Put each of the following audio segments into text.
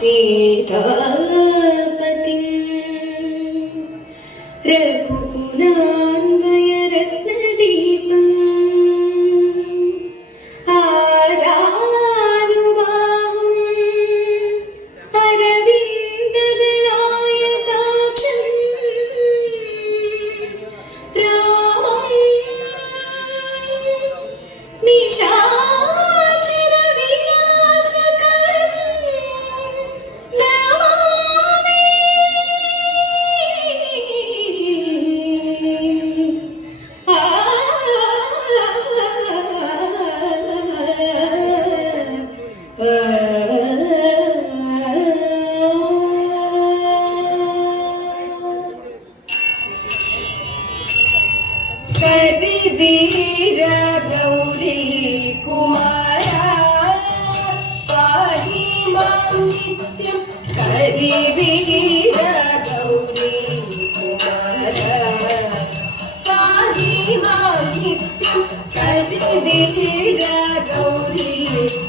सीतापतिं रघुकुलान्वयरत्नदीपम् आजानुबाहुम् अरविन्ददलायताक्षम् रामं निशाचरविनाशकरम् नमामि। करिवीर गौरी कुमारा पाहि मां नित्यं करिवीर गौरी कुमारा पाहि मां नित्यं करिवीर गौरी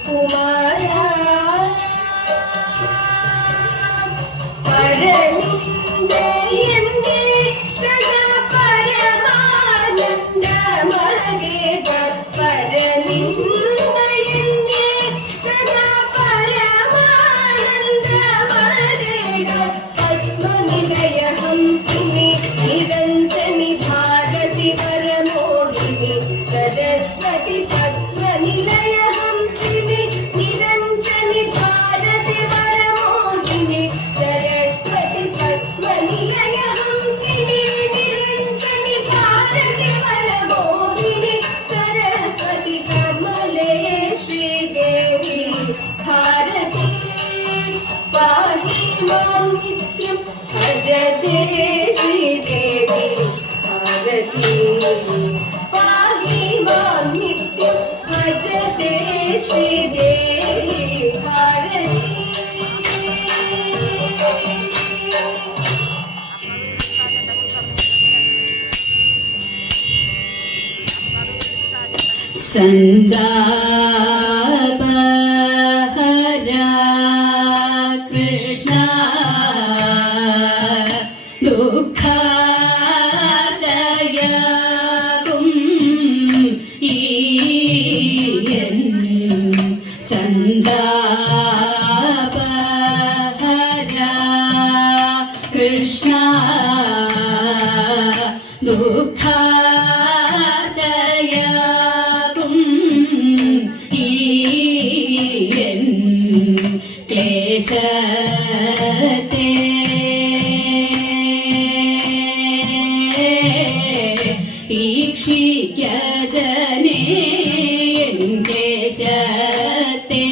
कुमारा परनिन्दयन्ते सदा परमानन्दमदेव परनिन्दयन्ते सदा परमानन्दमदेव पद्मनिलय हंसिनि निरञ्जनि भारति परमोहिनि सरस्वति पद्मनिलय हंसिनि निरञ्जनि भारति परमोहिनि सरस्वति पद्मनिलय हंसिनि निरञ्जनि भारति परमोहिनि सरस्वति कमले श्रीदेवी भारती पाहि मां नित्यं भजते श्रीदेवी भारती पाहि मां नित्यं भजते श्रीदेवी भारती। सन्दापहरा कृष्णा दुःखादयगुं ईयन् सन्दापहरा कृष्णा दुःखादयगुं ईयन् क्लेशते ईक्षिक्य जने क्लेशते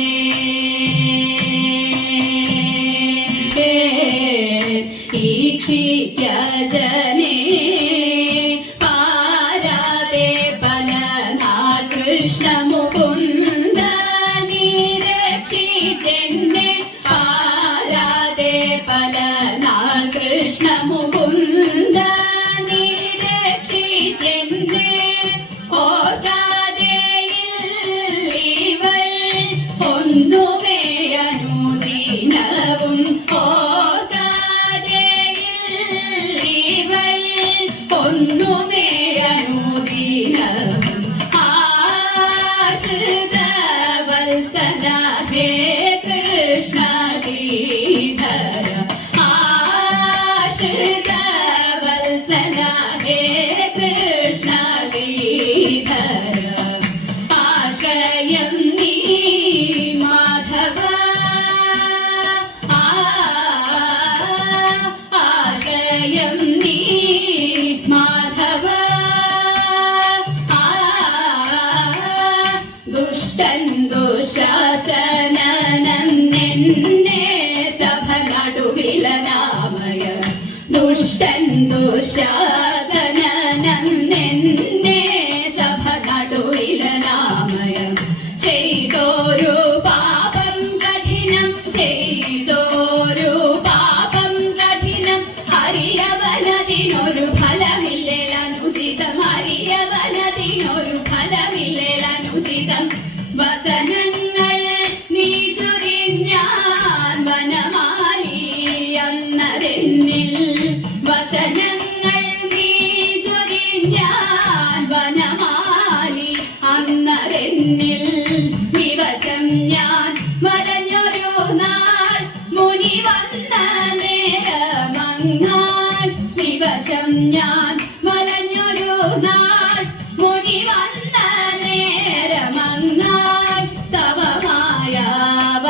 ईक्षिक्य जने पारादे पलनाल कृष्ण मुकुन्द निरक्षिचेन्ने पारादे पलनाल कृष्ण मुकुन्द निरक्षिचेन्ने ഓർക്കാതെ ഇവൾ ഒന്നുമേ അനുദിനവും ഓർക്കാതെ ഇവൾ ഒന്നുമേ അനുദിനവും ആശ്രിത വത്സല ഹേ കൃഷ്ണ ശ്രീധര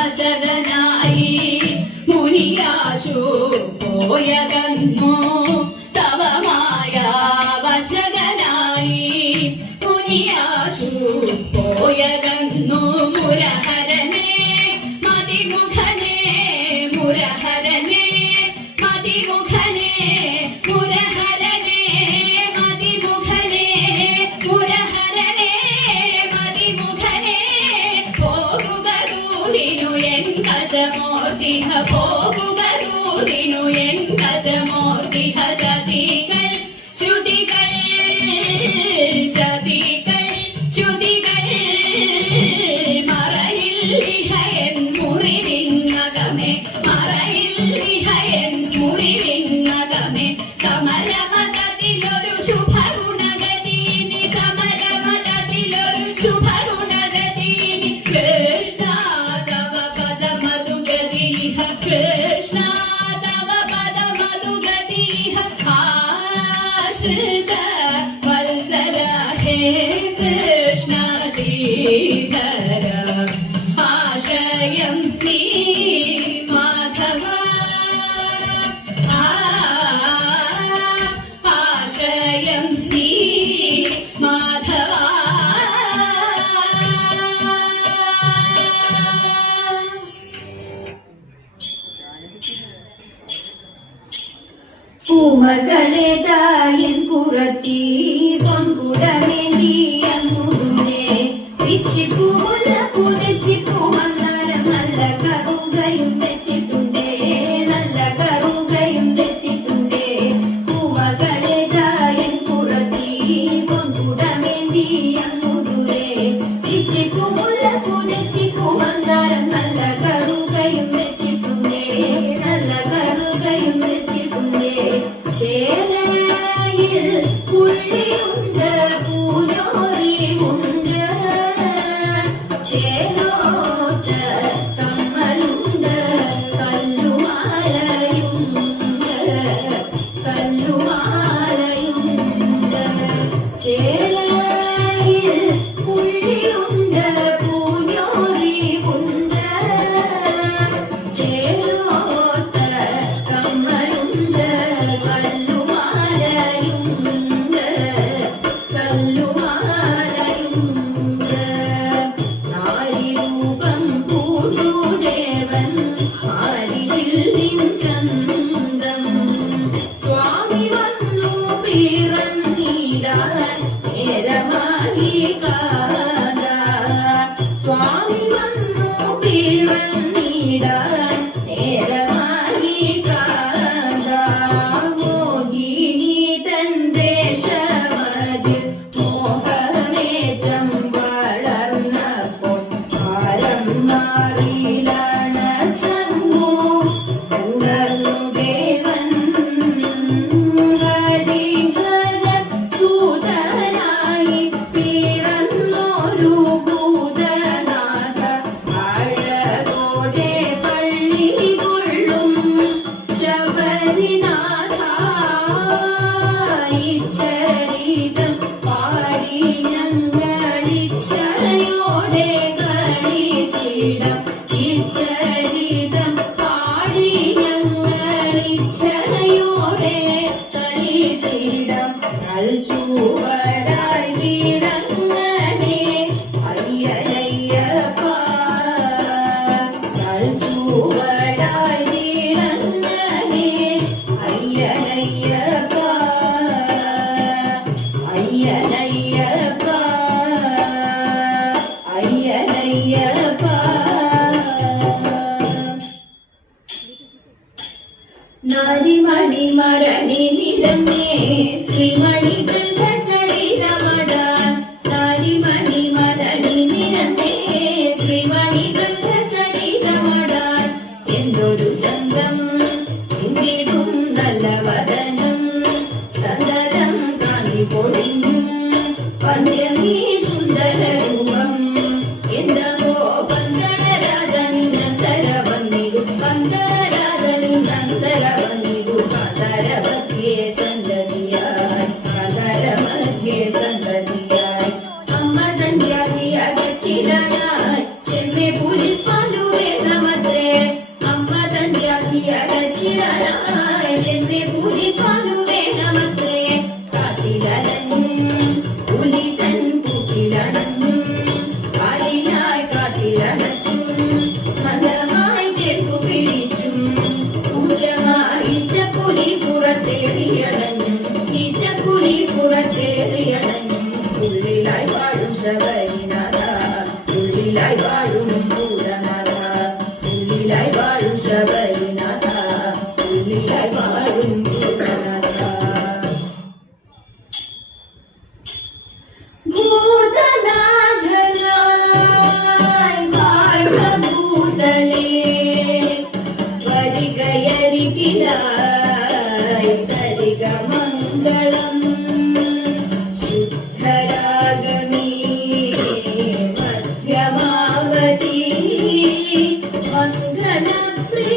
വശകനായി മുനിയാശു പോയകന്നു തവമായ വശകനായി മുനിയാശു പോയകന്നു മുരഹരനെ മതിമുഖനെ മുരഹരനെ മതിമുഖനെ മുരഹരനെ മതിമുഖനെ മുരഹരനെ മതിമുഖനെ പോകുക ദൂരിനു എൻ ഗജമൂർത്തിഹ പോകുക ദൂരിനു എൻ ഗജമൂർത്തിഹ ചതികൾ ശ്രുതികൾ ചതികൾ ശ്രുതികൾ മറയില്ലിഹ എൻ മുറിവിന്നകമേ മറയില്ലിഹ എൻ മുറിവിന്നകമേ സമരമതത്തിലൊരു ശുഭഗുണഗതീനി സമരമതത്തിലൊരു ശുഭഗുണഗതീനി കൃഷ്ണ തവ പദമധുഗതീഹ കൃഷ്ണ തവ പദമധുഗതീഹ ആശ്രിത വത്സല ഹേ കൃഷ്ണ ശ്രീധര ആശയം നീ മാധവ ആശയം നീ മാധവ പൂമകളേതായൻ പുറത്തി പൊൻകുടമേന്തിയൻ മുടുമേ പിച്ചിപ്പൂമുള്ള പുതച്ചിപ്പൂ മന്ദാരം നല്ല കറുകയും വെച്ചിട്ടുണ്ടേ നല്ല കറുകയും വെച്ചിട്ടുണ്ടേ പൂമകളേതായൻ പുറത്തി പൊൻകുടമേന്തിയൻ മുടുമേ പിച്ചിപ്പൂമുള്ള പുതച്ചിപ്പൂ മന്ദാരം നല്ല കറുകയും വെച്ചിട്ടുണ്ടേ നല്ല കറുകയും വെച്ചിട്ടുണ്ടേ ചേലയിൽ പുള്ളിയുണ്ട് പൂജോറിയുണ്ട് ചേലോത്ത കമ്മലുണ്ട് കല്ലുമാലയുണ്ട് കല്ലുമാലയുണ്ട് ചേലയിൽ പുള്ളിയുണ്ട് പൂജോറിയുണ്ട് ചേലോത്ത കമ്മലുണ്ട് കല്ലുമാലയുണ്ട് കല്ലുമാലയുണ്ട് നാരിരൂപം പൂണ്ടുദേവൻ ആരിയിൽ ചന്തം സ്വാമി വന്നു പിറന്നിടാൻ നേരമായി കാത സ്വാമി വന്നു പിറന്നിടാൻ നേരമായി കാത മോഹിനി തൻ ദേശമതിൽ മോഹമേറ്റം വളർന്നപ്പോൾ ഭാരം മാറിയിലാണ് ചങ്ങു ഉണർന്നു ദേവൻ ഹരിഹര സൂതനായി പിറന്നൊരു ഭൂതനാഥ അഴകോടെ പള്ളി കൊള്ളും ശബരിനാഥ ഇച്ചരിതം പാടി ഞങ്ങളിച്ചയോടെ കളിച്ചിടം ഇച്ചരിതം പാടി ഞങ്ങളിച്ചയോടെ കളിച്ചിടം ചുവടായി വിടങ്ങണേ അയ്യയ്യപ്പ ചുവടായി വിടങ്ങണേ അയ്യയ്യപ്പ അയ്യയ്യപ്പ അയ്യയ്യപ്പ നാരിമണി മരണി നിരമേ ശ്രീമണി കണ്ഠ ചരിതമട നാരിമണി മരണി നിരമേ ശ്രീമണി കണ്ഠ ചരിതമട എന്തൊരു ചന്തം ചിന്തിടും നല്ല വദനം സന്ദരം കാന്തി പൊടിഞ്ഞും പന്ധ്യമീ സുന്ദര രൂപം എന്തോ പന്തള രാജനി നന്ദര വന്നിരു പന്തള രാജനി നന്ദര വന്നിരു കാന്തര ഭക്തിയെ സന്തതി ಜನಪ್ರಿಯ